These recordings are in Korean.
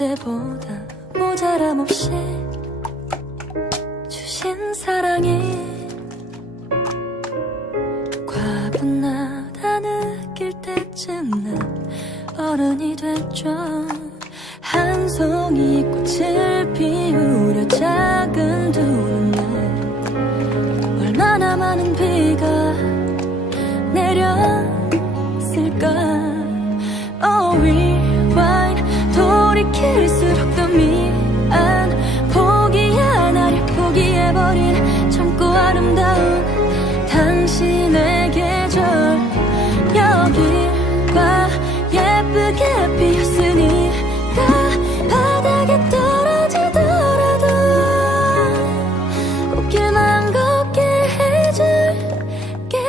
때보다 모자람 없이 주신 사랑이 과분하다 느낄 때쯤 난 어른이 됐죠. 한 송이 꽃을 피우려 작은 두 눈에 얼마나 많은 비가 내렸을까. Oh, rewind. 돌이킬수록 더 미안. 포기한 나를 포기해버린 젊고 아름다운 당신의 계절. 여기가 예쁘게 피었으니까 바닥에 떨어지더라도 꽃길만 걷게 해줄게요.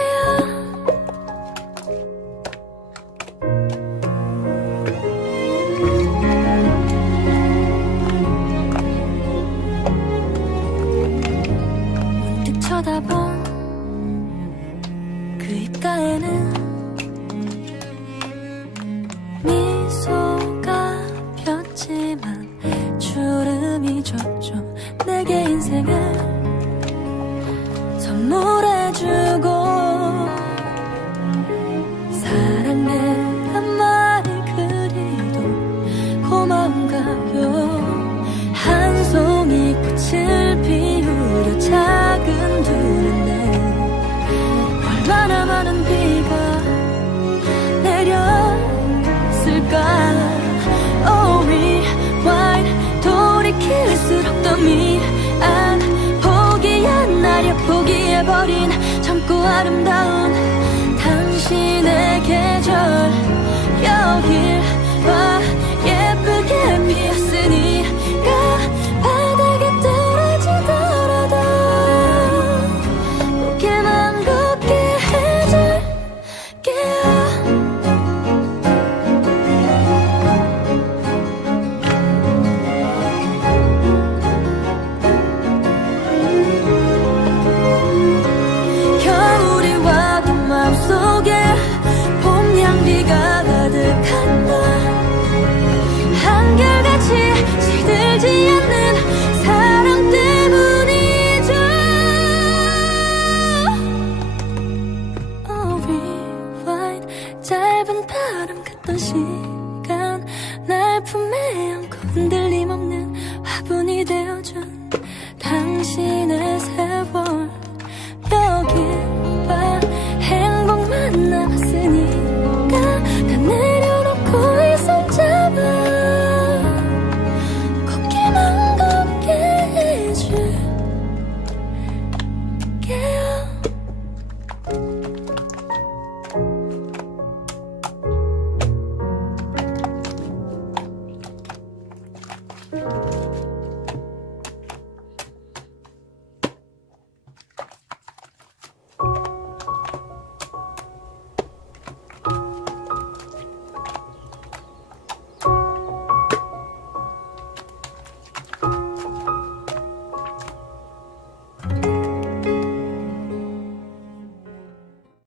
문득 쳐다본 그 입가에는 미소가 폈지만 주름이 졌죠. 내게 인생을 선물해주고 사랑해란 말이 그리도 고마운가요. 한 송이 꽃을 피우려 작은 두 눈에 얼마나 많은 비가 내렸을까. Oh, rewind. 돌이킬수록 더 미안. 포기한 나를 포기해버린 젊고 아름다운